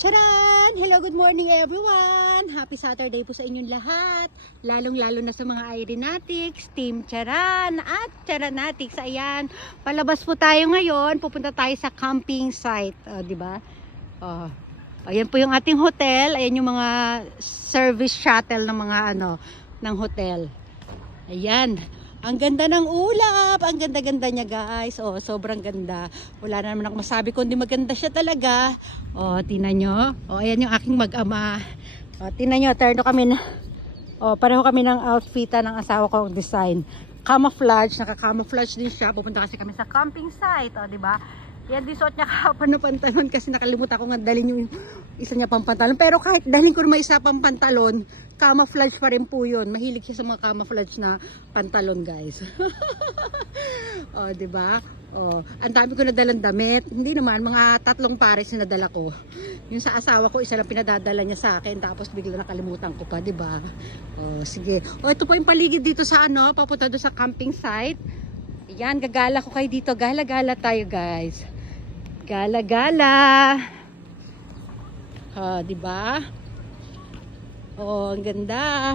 Charan! Hello, good morning everyone! Happy Saturday po sa inyong lahat. Lalong-lalo na sa mga Aeronatics, Team Charan at Charanatics. Ayan, palabas po tayo ngayon. Pupunta tayo sa camping site. Di ba? Ayan po yung ating hotel. Ayan yung mga service shuttle ng mga ng hotel. Ayan. Ang ganda ng ulap, ang ganda-ganda niya guys. Sobrang ganda. Wala na naman ako masabi kundi maganda siya talaga. Tingnan nyo. Ayan yung aking mag-ama. Tingnan nyo, turno kami na. Pareho kami ng outfitan ng asawa ko design. Camouflage, naka-camouflage din siya. Pupunta kasi kami sa camping site, di ba? Yan din suot niya kahapon na pantalon kasi nakalimutan ko nga dalhin yung isa niya pang pantalon. Pero kahit dalhin ko na isa pang pantalon, camouflage pa rin po yun. Mahilig siya sa mga camouflage na pantalon guys. Diba? Ang dami ko nadalang damit. Hindi naman, mga 3 pares na nadala ko. Yung sa asawa ko, isa lang pinadadala niya sa akin. Tapos bigla nakalimutan ko pa, diba? Sige. Ito po yung paligid dito sa papunta doon sa camping site. Yan, gagala ko kayo dito. Gala-gala tayo guys. Gala-gala. Diba? Ang ganda.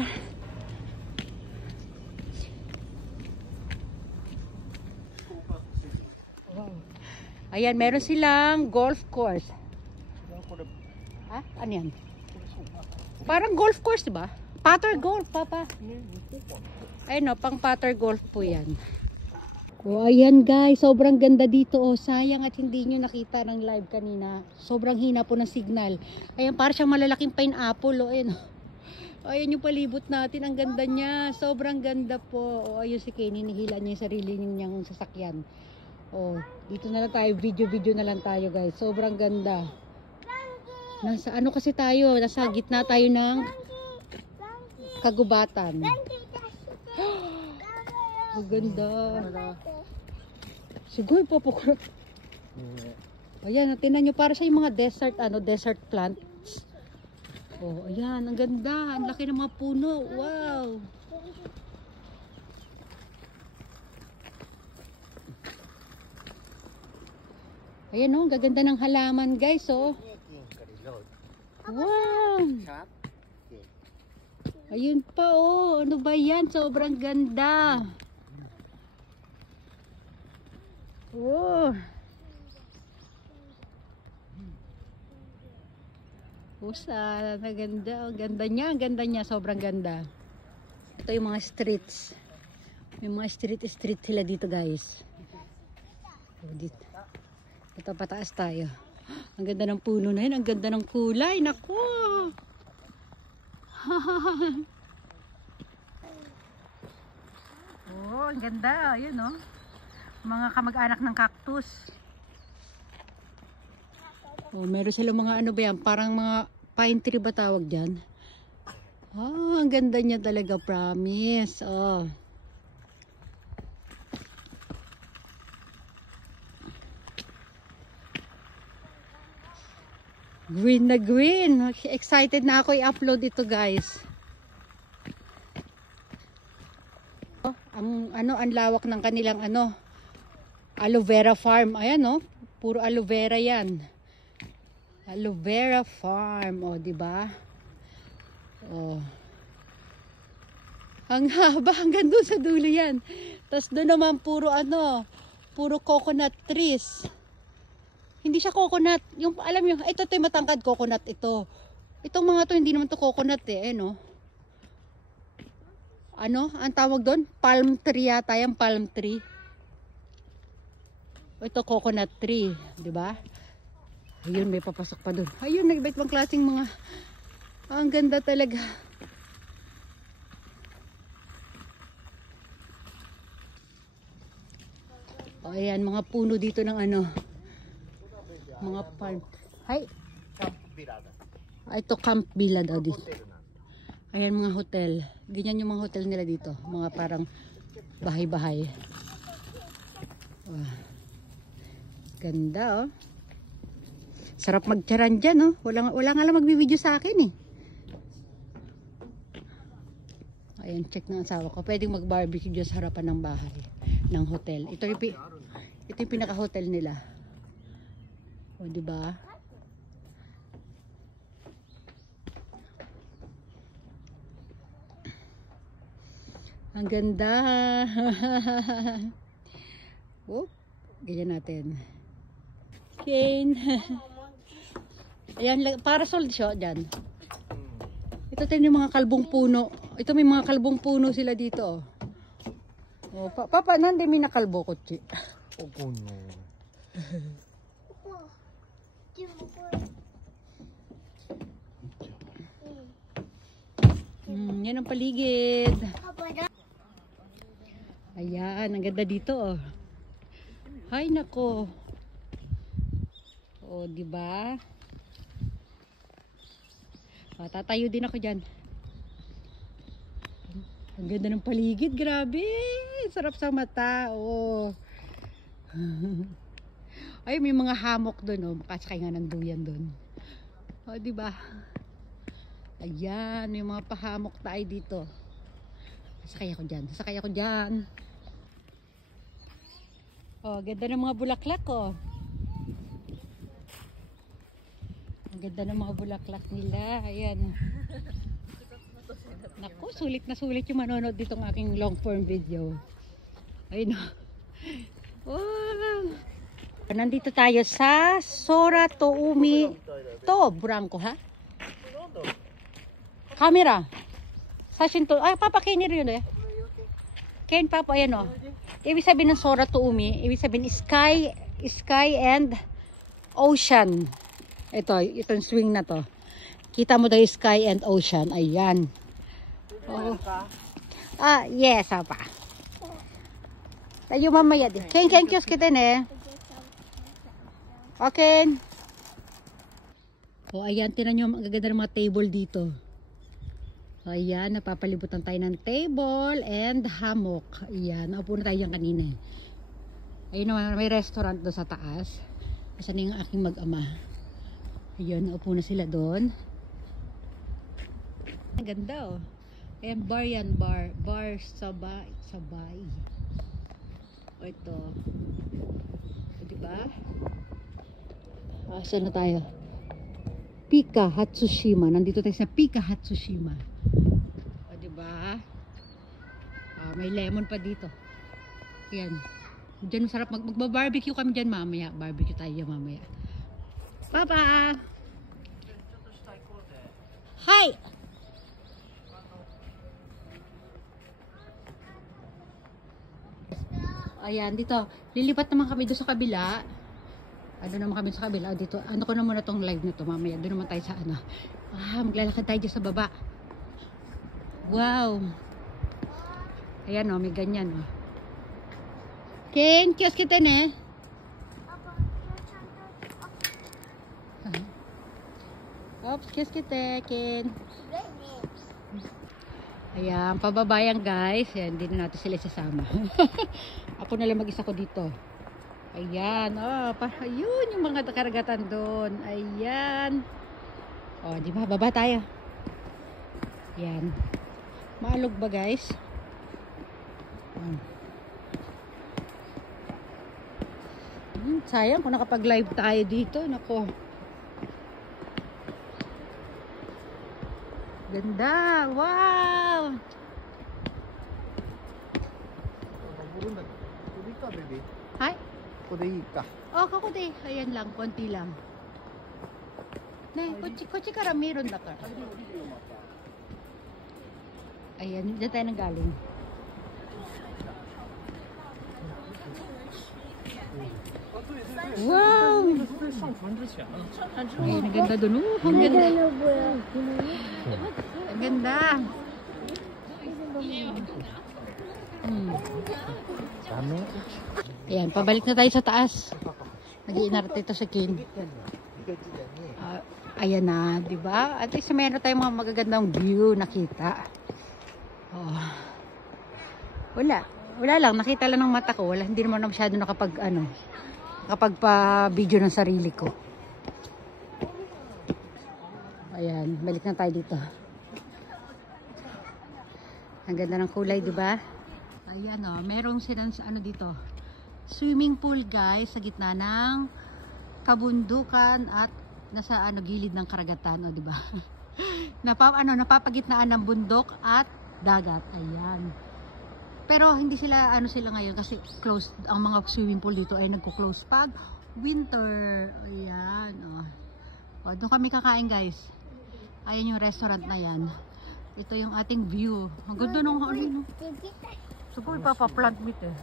Ayan, meron silang golf course. Ano yan? Parang golf course, diba? Putter golf, papa. Ayun pang putter golf po yan. Ayan guys, sobrang ganda dito. Sayang at hindi nyo nakita ng live kanina. Sobrang hina po ng signal. Ayan, parang siyang malalaking pineapple. Ayan yung palibot natin. Ang ganda niya. Sobrang ganda po. Ayun si Kenny, nihila niya yung sarili niyang sasakyan. Dito na lang tayo. Video na lang tayo guys. Sobrang ganda. Nasa kasi tayo? Nasa gitna tayo ng kagubatan. Ang ganda. Siguro po. Ayan, tingnan nyo. Para siya yung mga desert plants. Ayan, ang ganda. Ang laki ng mga puno. Wow. Ayan ang gaganda ng halaman guys. Wow. Ayun pa ano ba yan? Sobrang ganda. Pusa, maganda. Ang ganda niya, sobrang ganda. Ito yung mga streets. May mga street sila dito guys. Dito. Ito pataas tayo. Ang ganda ng puno na yun, ang ganda ng kulay. Naku! Ang ganda. Ayun mga kamag-anak ng cactus. Meron silang mga ba yan? Parang mga pine tree ba tawag dyan? Ang ganda niya talaga, promise. Green na green. Excited na ako i-upload ito guys. Ang lawak ng kanilang aloe vera farm. Ayan puro aloe vera yan. Aloe vera farm, di ba? Ang haba hanggang doon sa dulo yan. Tapos doon naman puro puro coconut trees. Hindi siya coconut. Yung alam niyo, ito yung matangkad coconut ito. Itong mga to hindi naman to coconut ang tawag doon? Palm tree yata yan, palm tree. Ito coconut tree, di ba? Ayun, may papasok pa doon. Ayun, nag-iba ibang klaseng mga ang ganda talaga. Ayan, mga puno dito ng mga palm. Hay. Ito Camp Villa daw dito. Ayan mga hotel. Ganyan yung mga hotel nila dito. Mga parang bahay-bahay. Ganda Sarap magcharan dyan Wala nga lang magbibideo sa akin Ayan, check ng asawa ko. Pwedeng mag-barbecue dyan sa harapan ng bahay. Ng hotel. Ito yung pinaka-hotel nila. Diba? Ang ganda. Whoop. Ganyan natin. Kane. Ayan, parasol siya dyan. Ito tayo yung mga kalbong puno. Ito may mga kalbong puno sila dito. Oh, papa, nandi may nakalbo kutsi. Yan ang paligid. Ayan, ang ganda dito oh. Hay nako. Oh, di ba? Oh, tatayo din ako diyan. Ang ganda ng paligid, grabe. Sarap sa mata. Oh. Ay, may mga hammock doon oh, makasakay nga ng duyan doon. Oh, di ba? Ayan, may mga pahamok tayo dito. Sasakay ako dyan. Sasakay ako dyan. Oh, ganda ng mga bulaklak oh. Ang ganda ng mga bulaklak nila. Ayan. Naku, sulit na sulit yung manonood ditong aking long form video. Ayun oh. Wow. Nandito tayo sa Sora Toumi. To, Branco ha? Camera. Sashin to. Ay, Papa Kenny yun eh. Ken Papa, ayan o. Ibig sabihin ng Sora Toumi, ibig sabihin sky and ocean. Itong swing na to. Kita mo daw yung sky and ocean. Ayan. Oh. Ah, yes, Papa. Tayo mamaya din. Ken, kios kita ne. Okay. Oh, ayan, tinan nyo, ang gaganda ng mga table dito. Ayan, napapalibutan tayo ng table and hammock. Ayan, naupo na tayo dyan kanina. Ayun naman, may restaurant doon sa taas. Asan yung aking mag-ama. Ayun, naupo na sila doon. Ang ganda oh. Ayan, bar yan, bar. Bar sabay. O ito. O, diba? Asan na tayo? Pika Hatsushima. Nandito tayo sa Pika Hatsushima. O, diba? May lemon pa dito. Ayan. Diyan masarap. Magba-barbecue kami dyan mamaya. Barbecue tayo dyan mamaya. Papa! Hi! Ayan, dito. Lilipat naman kami doon sa kabila. Ano naman kami sa kabila dito. Ano ko na muna tong live na to mamaya. Doon naman tayo sa ano. Maglalakad tayo dyan sa baba. Wow. Ayan oh, may ganyan oh. Ken, kios kita ne. Oops, kios kita, Ken. Ayan, pababayan guys. Ayan, hindi na natin sila sasama. Ako na lang mag-isa ko dito. Ayan, oh, ayun yung mga karagatan doon. Ayan. Oh, di ba? Baba tayo. Ayan. Maalog ba, guys? Sayang kung nakapag-live tayo dito. Nako. Ganda. Wow. Hi. Oh, kakuti. Ayan lang, konti lang. Ne, kutsi ka meron na ka. Ayan, dyan tayo nang galing. Wow! Ay, naganda dun. Ang ganda. Ang ganda. Ayan, pabalik na tayo sa taas. Nag-iinarte ito sa Kin. Ayan na, di ba? At least meron tayong mga magagandang view nakita. Oh. Wala lang, nakita lang ng mata ko. Hindi naman na masyado nakapag pa-video ng sarili ko. Ayan, balik na tayo dito. Ang ganda ng kulay, di ba? Ayan oh, merong silang dito. Swimming pool guys sa gitna ng kabundukan at nasa gilid ng karagatan, oh, di ba? Napapagitnaan ng bundok at dagat. Ayan. Pero hindi sila, ano sila ngayon, kasi closed, ang mga swimming pool dito ay nagko-close pag winter. Ayan, oh. O, doon kami kakain, guys. Ayan yung restaurant na yan. Ito yung ating view. Ang ganda nung ano. Siguro ipapa-plant meat eh.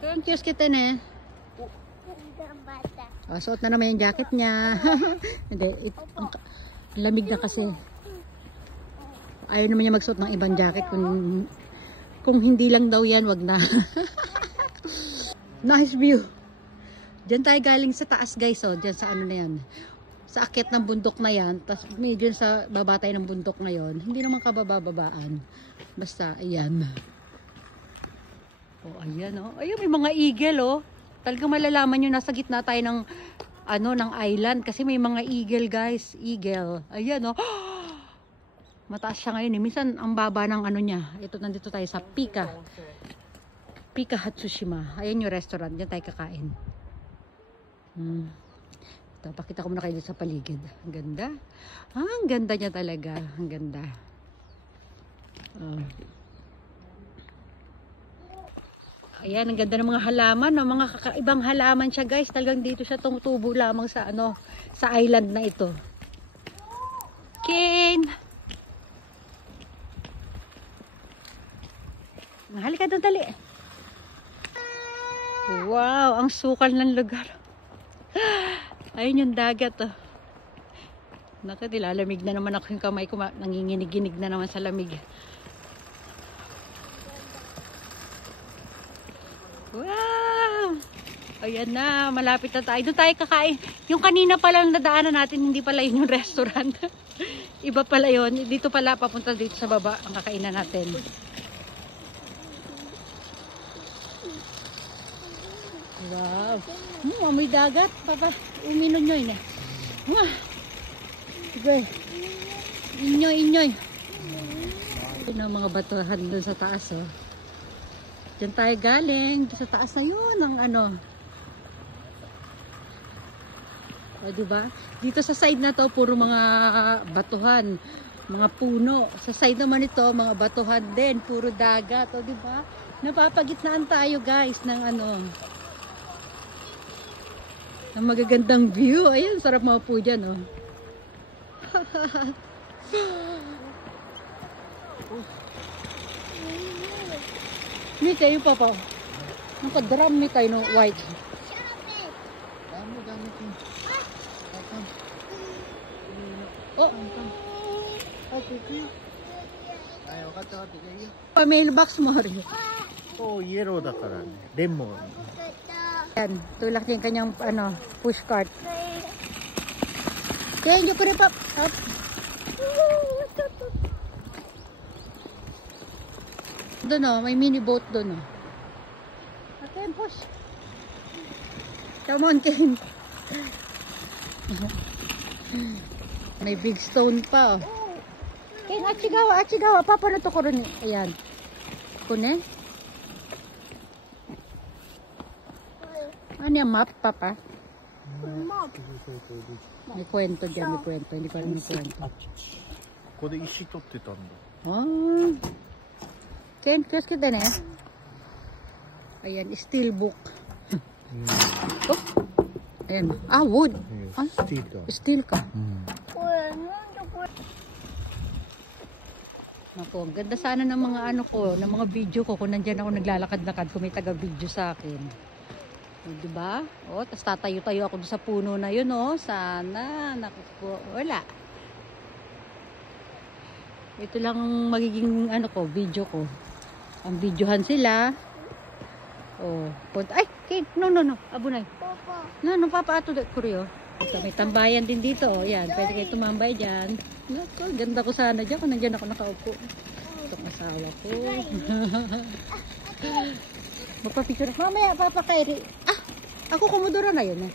Thank you, kitten eh. Oh, suot na naman yung jacket niya. Hindi, lamig na kasi. Ayaw naman niya magsuot ng ibang jacket. Kung hindi lang daw yan, wag na. Nice view. Diyan tayo galing sa taas, guys. Oh. Diyan sa ano na yan. Sa akyat ng bundok na yan. Tapos medyo sa babatay ng bundok ngayon. Hindi naman kabababaan. Basta, ayan. Oh, ayan, oh. Ayun, may mga eagle, oh. Talagang malalaman nyo, nasa gitna tayo ng, ano, ng island. Kasi may mga eagle, guys. Eagle. Ayan, oh. Mataas siya ngayon, eh. Minsan, ang baba ng ano niya. Ito, nandito tayo sa Pika. Pika Hatsushima. Ayan yung restaurant. Diyan tayo kakain. Ito, pakita ko muna kayo sa paligid. Ang ganda. Ang ganda niya talaga. Ang ganda. Ayan, ang ganda ng mga halaman, no? Mga kakaibang halaman siya, guys. Talagang dito siya tumutubo lamang sa ano, sa island na ito. Kane! Halika doon, dali. Wow, ang sukal ng lugar. Ayun yung dagat, oh. Naku, nilalamig na naman ako yung kamay ko. Nanginginig-ginig na naman sa lamig. Wow! Ayan na, malapit na tayo. Doon tayo kakain. Yung kanina pala nadaanan natin, hindi pala yun yung restaurant. Iba pala yun. Dito pala, papunta dito sa baba ang kakainan natin. Wow! Amoy dagat. Papa, uminom nyo yun eh. Sige. Inyoy. Yun ang mga batuhan doon sa taas, oh. Diyan tayo galing. Sa taas na yun ang ano. O, diba? Dito sa side na to, puro mga batuhan. Mga puno. Sa side naman ito, mga batuhan din. Puro dagat. O, diba? Napapagitnaan tayo, guys, ng ano. Ng magagandang view. Ayun, sarap maupo dyan, oh. May tayo papa. Nakadram may tayo no white. Oh. Mailbox mo rin. Oh, yellow だからね。レモン。 Yan, tulak yung kanyang ano, push cart. Kaya nyo ko rin pa. Doon o, may mini boat doon o. Akin, push. Come on, Ken. May big stone pa o. Ken, achigawa. Papa na to ko rin. Ayan. Kune. Ano yung map, Papa? Map. May kwento dyan, may kwento. Hindi ko alam may kwento. ここで石取ってたんだ。 Oh. Ken, kiyos kita na. Ayan, steel book. Oh. Ayan. Ah, wood. Ah, steel ka. Naku, ang ganda sana ng mga ano ko, ng mga video ko kung nandyan ako naglalakad-lakad, kung may taga-video sa akin. O, diba? O, tas tatayo-tayo ako sa puno na yun, o. Sana. Naku, wala. Ito lang magiging ano ko, video ko. Ang videohan sila. Oh, ay, Kate, no. Abunay. Papa. No, Papa, ato kuryo. Ito, may tambayan din dito, oh. Yan, pwede kayo tumambay dyan. Naku, ganda ko sana dyan kung nandyan ako nakaupo. Itong asawa ko. Magpapicture. Mamaya, Papa Kyrie. Ah, ako kumudura na yun, eh.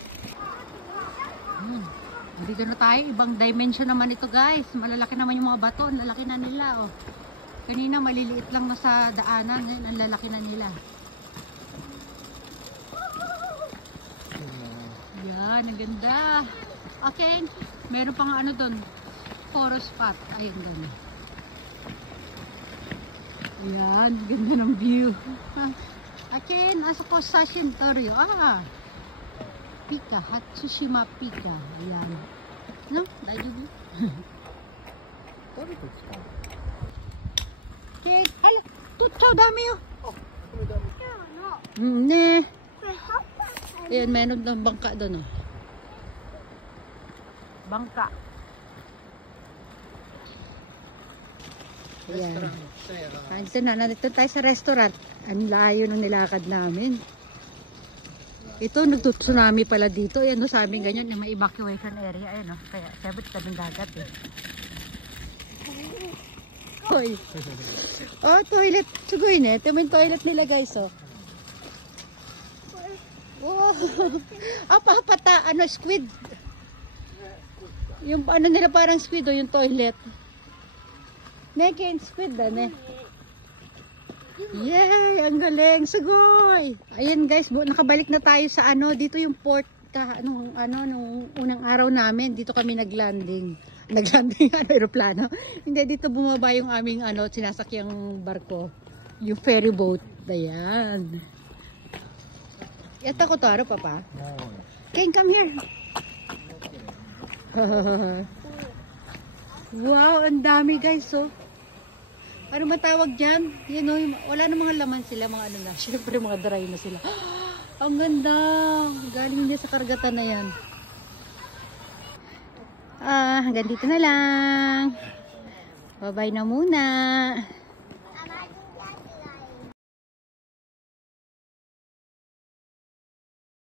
Dito na tayo, ibang dimension naman ito, guys. Malalaki naman yung mga bato, ang lalaki na nila, oh. Kanina maliliit lang na sa daanan, ngayon ang lalaki na nila. Yan, ang ganda. Okay, meron pang ano doon, photo spot. Ayun doon. Ayan, ganda ng view. Akin, asa ko sa Shintoryo. Pika, Hatsushima Pika. Ayan. No? Daijoubu? 誰と来たの？ Okay, hala, tutsaw, dami yun. あ、これダメ。 Ne. Ayan, meron ng bangka doon, oh. Bangka. Ayan. Dito na, nandito tayo sa restaurant. Ang layo nung nilakad namin. Ito, nagtutsunami pala dito. Ayan, no, sabi ganyan, yung may evacuation area. Ayan, no. Kaya, sabi, tabing dagat, eh. Hoy. Oh, toilet. Sugoy na. Ito yung toilet nila, guys, oh. Oh. Papata, ano, squid. Yung ano nila parang squid, oh, yung toilet. Nekin squid, ne. Yay, ang galing. Sugoy. Ayan, guys, nakabalik na tayo sa ano, dito yung port nung unang araw namin. Dito kami naglanding. Naglanding ano, aeroplano. Hindi, dito bumaba yung aming sinasakyang barko. Yung ferry boat. Ayan. Yata ko to, ano, Papa? Kane, come here. Wow, ang dami, guys, oh. Ano matawag dyan? Yan, oh, wala na mga laman sila, mga ano na. Siyempre, mga dry na sila. Ang ganda. Galing niya sa karagatan na yan. Hanggang dito na lang. Bye-bye na muna.